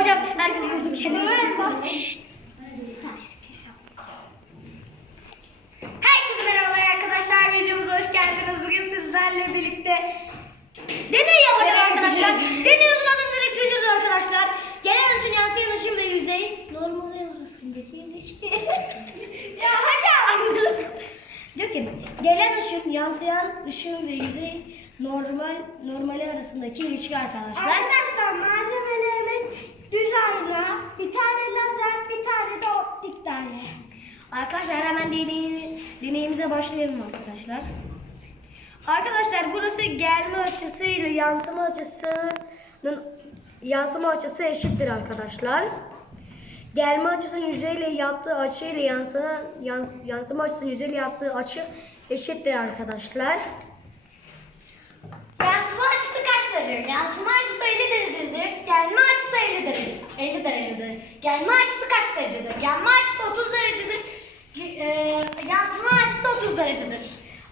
Hocam herkes gözükecek. Şey Herkese merhabalar arkadaşlar. Videomuza hoş geldiniz. Bugün sizlerle birlikte deney yapacağız arkadaşlar. Deneyimizin adını direkt söylüyoruz arkadaşlar. Genel yanlışın yansı yanlışın ve yüzeyi normal arasındaki ilişki. ya hocam. Diyor ki gelen ışık, yansıyan ışığın ve yüzey normal normali arasındaki ilişki arkadaşlar. Arkadaşlar Arkadaşlar hemen deneyim, deneyimize başlayalım arkadaşlar. Arkadaşlar burası gelme açısı ile yansıma açısının yansıma açısı eşittir arkadaşlar. Gelme açısının yüzeyle yaptığı açı ile yansıma, yans, yansıma açısının yüzeyle yaptığı açı eşittir arkadaşlar. Yansıma açısı kaç derece? Yansıma açısı 50 derecedir. Gelme açısı 50 derece. 50 derecedir. Gelme açısı kaç derecedir? Gelme açısı 30 derecedir. E, yansıma açısı 30 derecedir.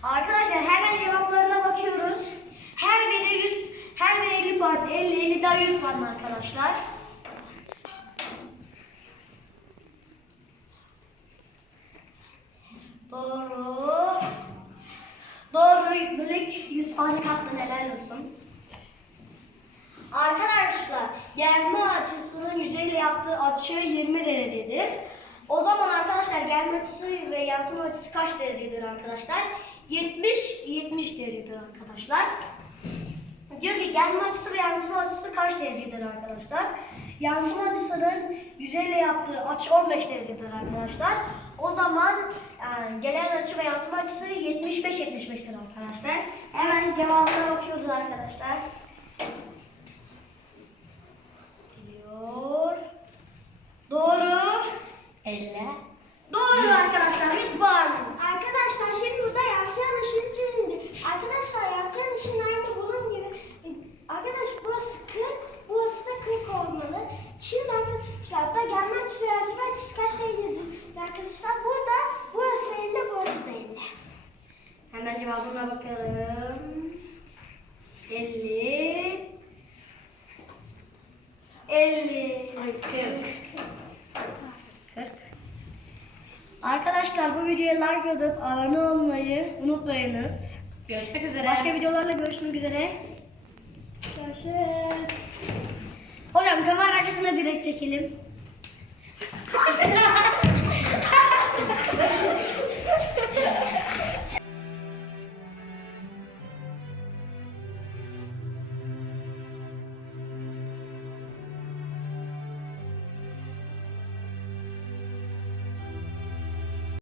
Arkadaşlar hemen cevaplarına bakıyoruz. Her biri 100, her biri 50 puan, 50, 50 daha 100 puan arkadaşlar. Doğru. Doğru. Bölük 100 puan katlı neler olsun. Arkadaşlar gelme açısının yüzeyle yaptığı açı 20 derecedir. O zaman arkadaşlar gelme açısı ve yansıma açısı kaç derecedir arkadaşlar? 70 70 derecedir arkadaşlar. Gelme açısı ve yansıma açısı kaç derecedir arkadaşlar? Yansıma açısının yüzeyle yaptığı açı 15 derecedir arkadaşlar. O zaman e, gelen açı ve yansıma açısı 75 75'tir arkadaşlar. Hemen cevabına bakıyoruz arkadaşlar. Geliyor. Doğru. 50. Doğru arkadaşlar. 100 puan. Arkadaşlar şimdi burada yansıyan ışın çizildi. Arkadaşlar yansıyan ışın aynı bunun gibi. E, Arkadaş burası 40, burası da 40 olmalı. Şimdi arkadaşlar da gelme açısı yansıma açısı kaç derecedir? Arkadaşlar burada burası 50, burası da 50. Hemen cevabına bakalım. 50 50 Ay 40. 40 Arkadaşlar bu videoya like atıp abone olmayı unutmayınız. Görüşmek üzere. Başka videolarla görüşmek üzere. Görüşürüz. Hocam kamera arkasına direkt çekelim.